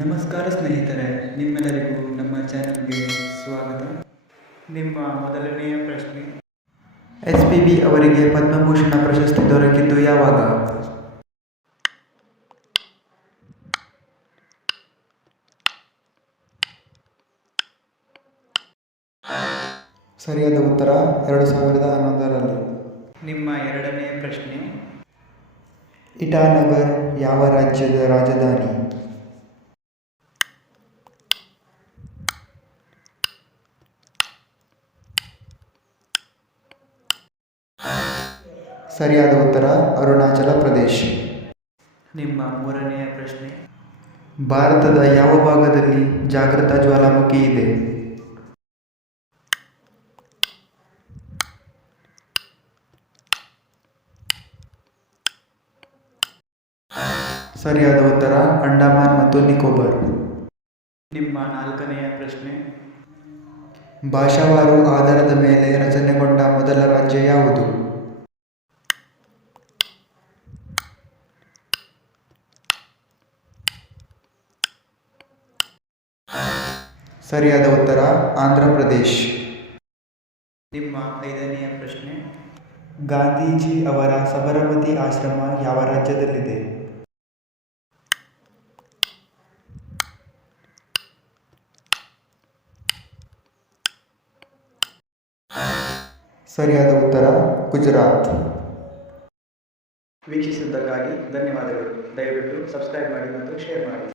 ನಮಸ್ಕಾರ ಸ್ನೇಹಿತರೆ, ನಿಮ್ಮೆಲ್ಲರಿಗೂ ನಮ್ಮ ಚಾನಲ್ಗೆ ಸ್ವಾಗತ. ನಿಮ್ಮ ಮೊದಲನೆಯ ಪ್ರಶ್ನೆ, SPB ಅವರಿಗೆ ಪದ್ಮಭೂಷಣ ಪ್ರಶಸ್ತಿ ದೊರಕಿದ್ದು ಯಾವಾಗ? ಸರಿಯಾದ ಉತ್ತರ 2011ರಲ್ಲಿ. ನಿಮ್ಮ ಎರಡನೆಯ ಪ್ರಶ್ನೆ, ಇಟಾನಗರ್ ಯಾವ ರಾಜ್ಯದ ರಾಜಧಾನಿ? ಸರಿಯಾದ ಉತ್ತರ ಅರುಣಾಚಲ ಪ್ರದೇಶ್. ನಿಮ್ಮ ಮೂರನೆಯ ಪ್ರಶ್ನೆ, ಭಾರತದ ಯಾವ ಭಾಗದಲ್ಲಿ ಜಾಗೃತ ಜ್ವಾಲಾಮುಖಿ ಇದೆ? ಸರಿಯಾದ ಉತ್ತರ ಅಂಡಮಾನ್ ಮತ್ತು ನಿಕೋಬಾರ್. ನಿಮ್ಮ ನಾಲ್ಕನೆಯ ಪ್ರಶ್ನೆ, ಭಾಷಾವಾರು ಆಧಾರದ ಮೇಲೆ ರಚನೆಗೊಂಡ ಮೊದಲ ರಾಜ್ಯ ಯಾವುದು? ಸರಿಯಾದ ಉತ್ತರ ಆಂಧ್ರ ಪ್ರದೇಶ್. ನಿಮ್ಮ ಐದನೆಯ ಪ್ರಶ್ನೆ, ಗಾಂಧೀಜಿ ಅವರ ಸಬರಮತಿ ಆಶ್ರಮ ಯಾವ ರಾಜ್ಯದಲ್ಲಿದೆ? ಸರಿಯಾದ ಉತ್ತರ ಗುಜರಾತ್. ವೀಕ್ಷಿಸಿದ್ದಕ್ಕಾಗಿ ಧನ್ಯವಾದಗಳು. ದಯವಿಟ್ಟು ಸಬ್ಸ್ಕ್ರೈಬ್ ಮಾಡಿ ಮತ್ತು ಶೇರ್ ಮಾಡಿ.